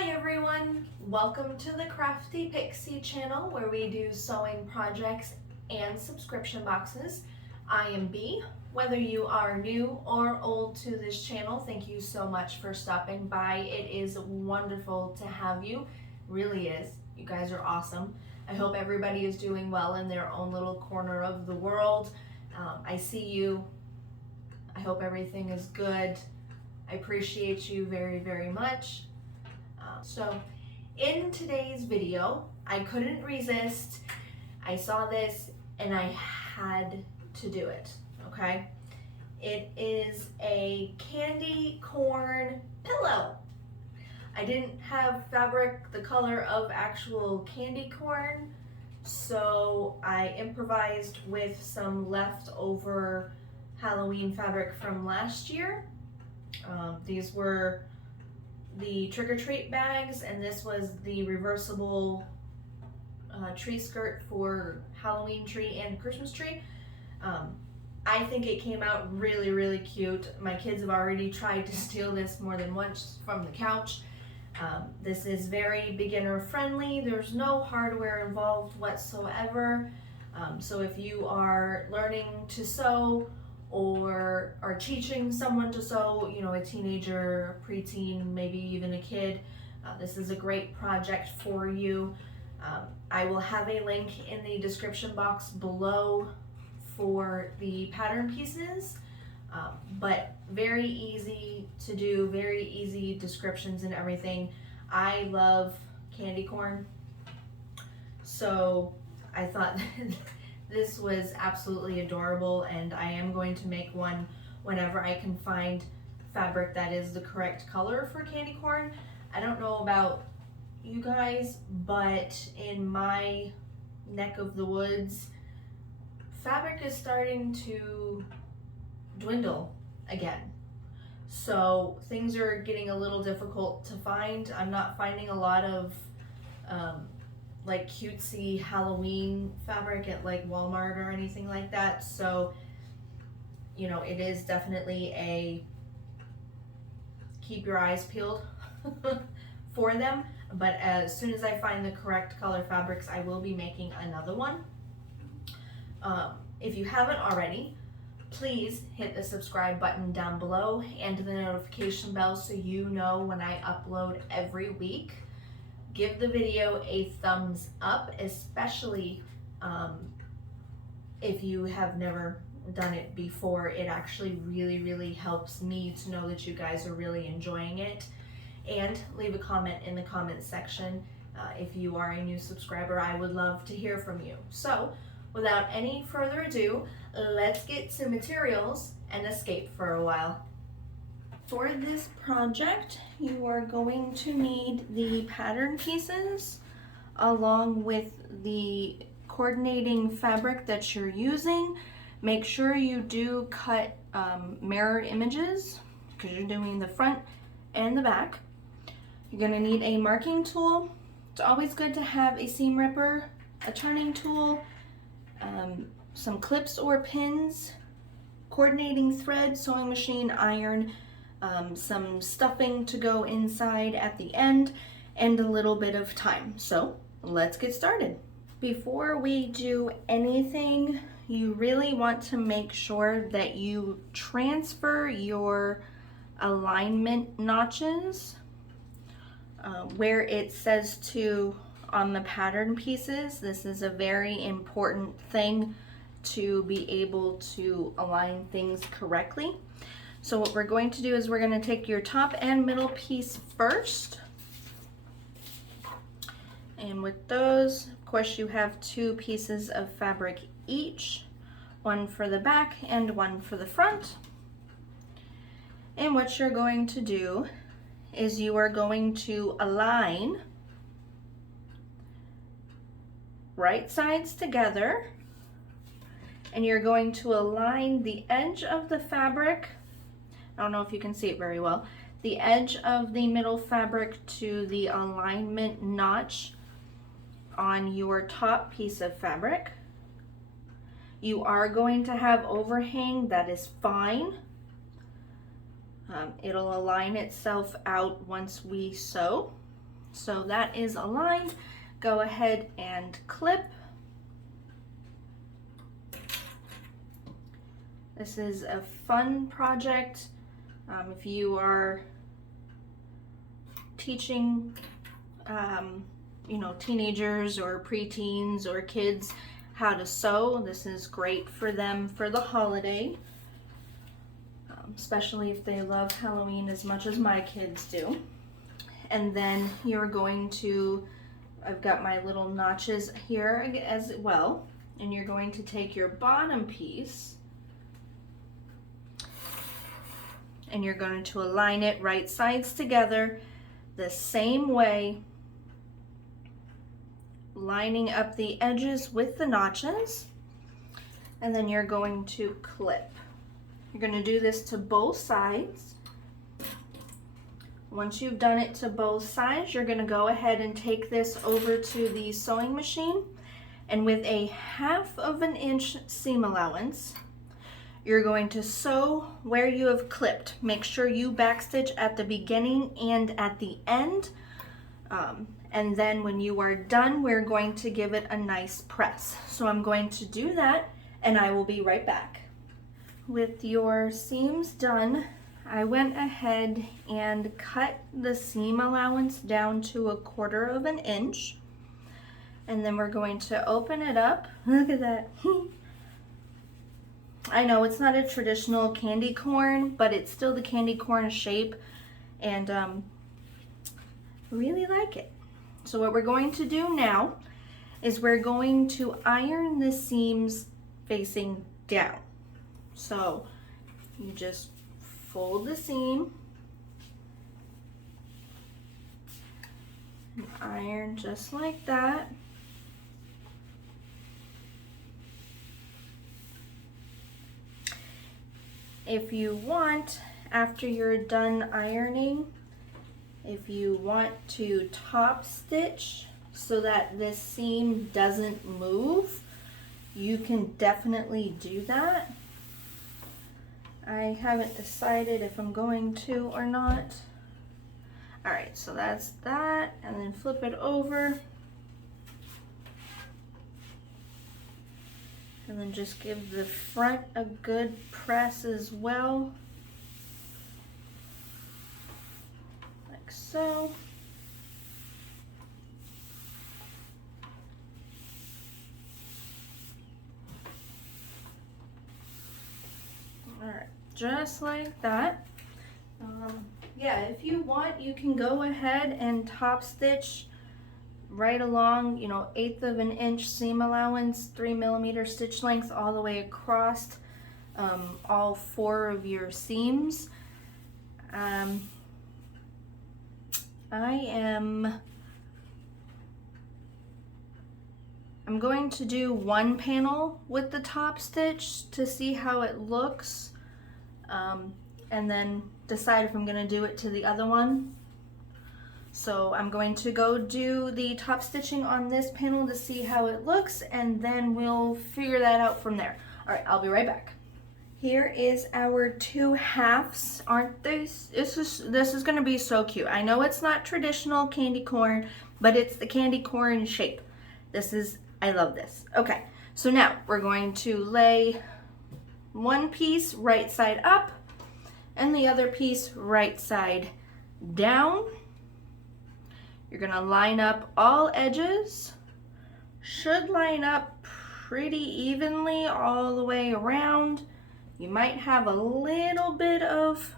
Hi everyone! Welcome to the Crafty Pixie channel where we do sewing projects and subscription boxes. I am B. Whether you are new or old to this channel, thank you so much for stopping by. It is wonderful to have you. Really is. You guys are awesome. I hope everybody is doing well in their own little corner of the world. I see you. I hope everything is good. I appreciate you very, very much. So in today's video, I couldn't resist. I saw this and I had to do it, okay? It is a candy corn pillow. I didn't have fabric the color of actual candy corn, so I improvised with some leftover Halloween fabric from last year. These were the trick-or-treat bags, and this was the reversible tree skirt for Halloween tree and Christmas tree. I think it came out really, really cute. My kids have already tried to steal this more than once from the couch. This is very beginner friendly. There's no hardware involved whatsoever. So if you are learning to sew or are teaching someone to sew, you know, a teenager, preteen, maybe even a kid, this is a great project for you. I will have a link in the description box below for the pattern pieces, but very easy to do, very easy descriptions and everything. I love candy corn, so I thought this was absolutely adorable, and I am going to make one whenever I can find fabric that is the correct color for candy corn. I don't know about you guys, but in my neck of the woods, fabric is starting to dwindle again. So things are getting a little difficult to find. I'm not finding a lot of like cutesy Halloween fabric at like Walmart or anything like that. So, you know, it is definitely a keep your eyes peeled for them. But as soon as I find the correct color fabrics, I will be making another one. If you haven't already, please hit the subscribe button down below and the notification bell so you know when I upload every week. Give the video a thumbs up, especially if you have never done it before. It actually really helps me to know that you guys are really enjoying it. And leave a comment in the comment section. If you are a new subscriber, I would love to hear from you. So without any further ado, let's get to materials and escape for a while. For this project, you are going to need the pattern pieces along with the coordinating fabric that you're using. Make sure you do cut mirrored images because you're doing the front and the back. You're going to need a marking tool. It's always good to have a seam ripper, a turning tool, some clips or pins, coordinating thread, sewing machine, iron, some stuffing to go inside at the end, and a little bit of time. So let's get started. Before we do anything, you really want to make sure that you transfer your alignment notches where it says to on the pattern pieces. This is a very important thing to be able to align things correctly. So what we're going to do is we're going to take your top and middle piece first. And with those, of course, you have two pieces of fabric each, one for the back and one for the front. And what you're going to do is you are going to align right sides together, and you're going to align the edge of the fabric. I don't know if you can see it very well. The edge of the middle fabric to the alignment notch on your top piece of fabric. You are going to have overhang, that is fine. It'll align itself out once we sew. So that is aligned. Go ahead and clip. This is a fun project. If you are teaching, you know, teenagers or preteens or kids how to sew, this is great for them for the holiday, especially if they love Halloween as much as my kids do. And then you're going to, I've got my little notches here as well, and you're going to take your bottom piece and you're going to align it right sides together the same way, lining up the edges with the notches, and then you're going to clip. You're going to do this to both sides. Once you've done it to both sides, you're going to go ahead and take this over to the sewing machine, and with a 1/2 inch seam allowance, you're going to sew where you have clipped. Make sure you backstitch at the beginning and at the end. And then when you are done, we're going to give it a nice press. So I'm going to do that and I will be right back. With your seams done, I went ahead and cut the seam allowance down to 1/4 inch. And then we're going to open it up. Look at that. I know it's not a traditional candy corn, but it's still the candy corn shape, and really like it. So what we're going to do now is we're going to iron the seams facing down. So you just fold the seam and iron just like that. If you want, after you're done ironing, if you want to top stitch so that this seam doesn't move, you can definitely do that. I haven't decided if I'm going to or not. All right, so that's that, and then flip it over. And then just give the front a good press as well, like so. All right, just like that. Yeah, if you want, you can go ahead and top stitch right along, you know, 1/8 inch seam allowance, 3mm stitch length all the way across all 4 of your seams. I'm going to do one panel with the top stitch to see how it looks, and then decide if I'm going to do it to the other one. So I'm going to go do the top stitching on this panel to see how it looks, and then we'll figure that out from there. All right, I'll be right back. Here is our 2 halves. Aren't they? This is going to be so cute. I know it's not traditional candy corn, but it's the candy corn shape. I love this. Okay, so now we're going to lay one piece right side up and the other piece right side down. You're gonna line up all edges. Should line up pretty evenly all the way around. You might have a little bit of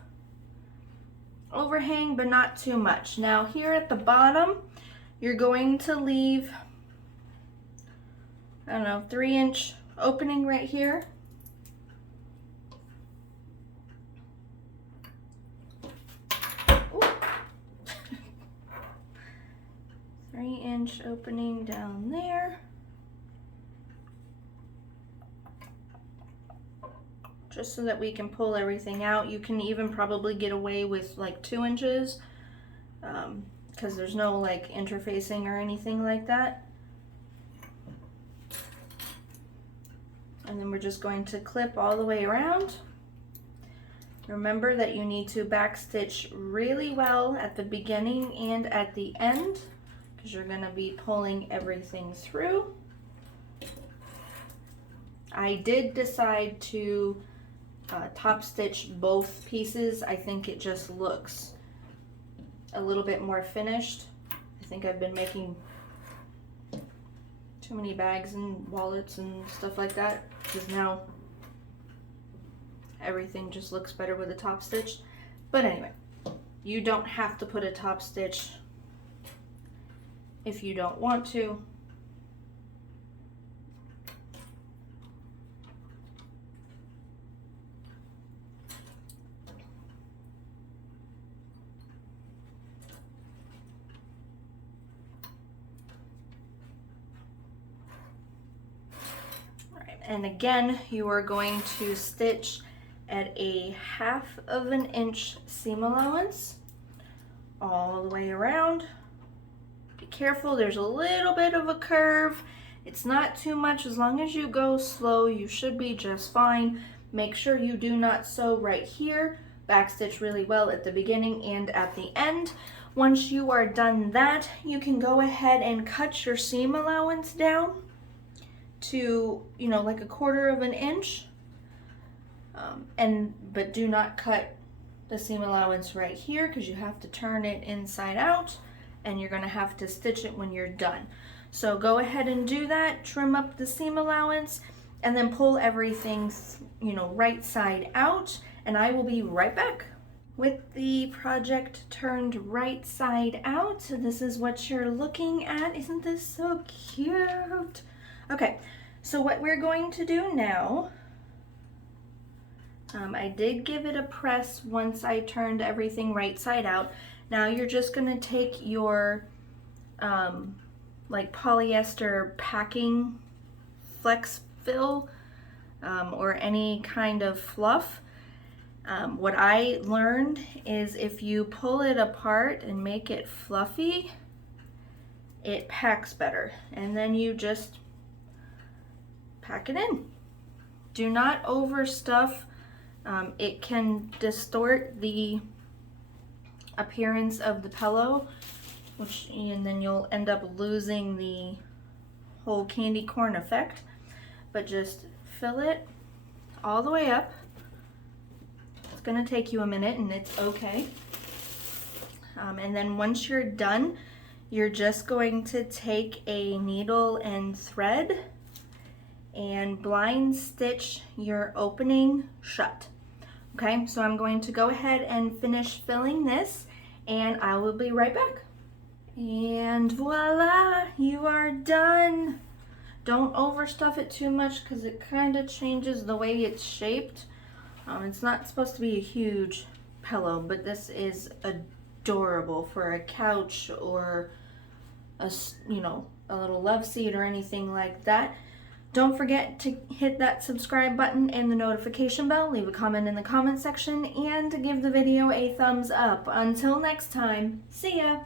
overhang, but not too much. Now here at the bottom, you're going to leave, I don't know, 3-inch opening right here. Ooh. 3-inch opening down there. Just so that we can pull everything out. You can even probably get away with like 2 inches because there's no like interfacing or anything like that. And then we're just going to clip all the way around. Remember that you need to backstitch really well at the beginning and at the end because you're going to be pulling everything through. I did decide to top stitch both pieces. I think it just looks a little bit more finished. I think I've been making too many bags and wallets and stuff like that because now everything just looks better with a top stitch. But anyway, you don't have to put a top stitch if you don't want to. And again, you are going to stitch at a 1/2 inch seam allowance all the way around. Be careful, there's a little bit of a curve. It's not too much. As long as you go slow, you should be just fine. Make sure you do not sew right here. Backstitch really well at the beginning and at the end. Once you are done that, you can go ahead and cut your seam allowance down to, you know, like a 1/4 inch. But do not cut the seam allowance right here because you have to turn it inside out and you're going to have to stitch it when you're done. So go ahead and do that, trim up the seam allowance, and then pull everything, you know, right side out, and I will be right back. With the project turned right side out, so this is what you're looking at. Isn't this so cute? Okay, so what we're going to do now, I did give it a press once I turned everything right side out. Now you're just going to take your like polyester packing flex fill or any kind of fluff. What I learned is if you pull it apart and make it fluffy, it packs better. And then you just pack it in. Do not overstuff. It can distort the appearance of the pillow, and then you'll end up losing the whole candy corn effect. But just fill it all the way up. It's gonna take you a minute and it's okay. And then once you're done, you're just going to take a needle and thread and blind stitch your opening shut. Okay, so I'm going to go ahead and finish filling this and I will be right back. And voila, you are done. Don't overstuff it too much because it kind of changes the way it's shaped. It's not supposed to be a huge pillow, but this is adorable for a couch or a, you know, a little love seat or anything like that. Don't forget to hit that subscribe button and the notification bell, leave a comment in the comment section, and give the video a thumbs up. Until next time, see ya!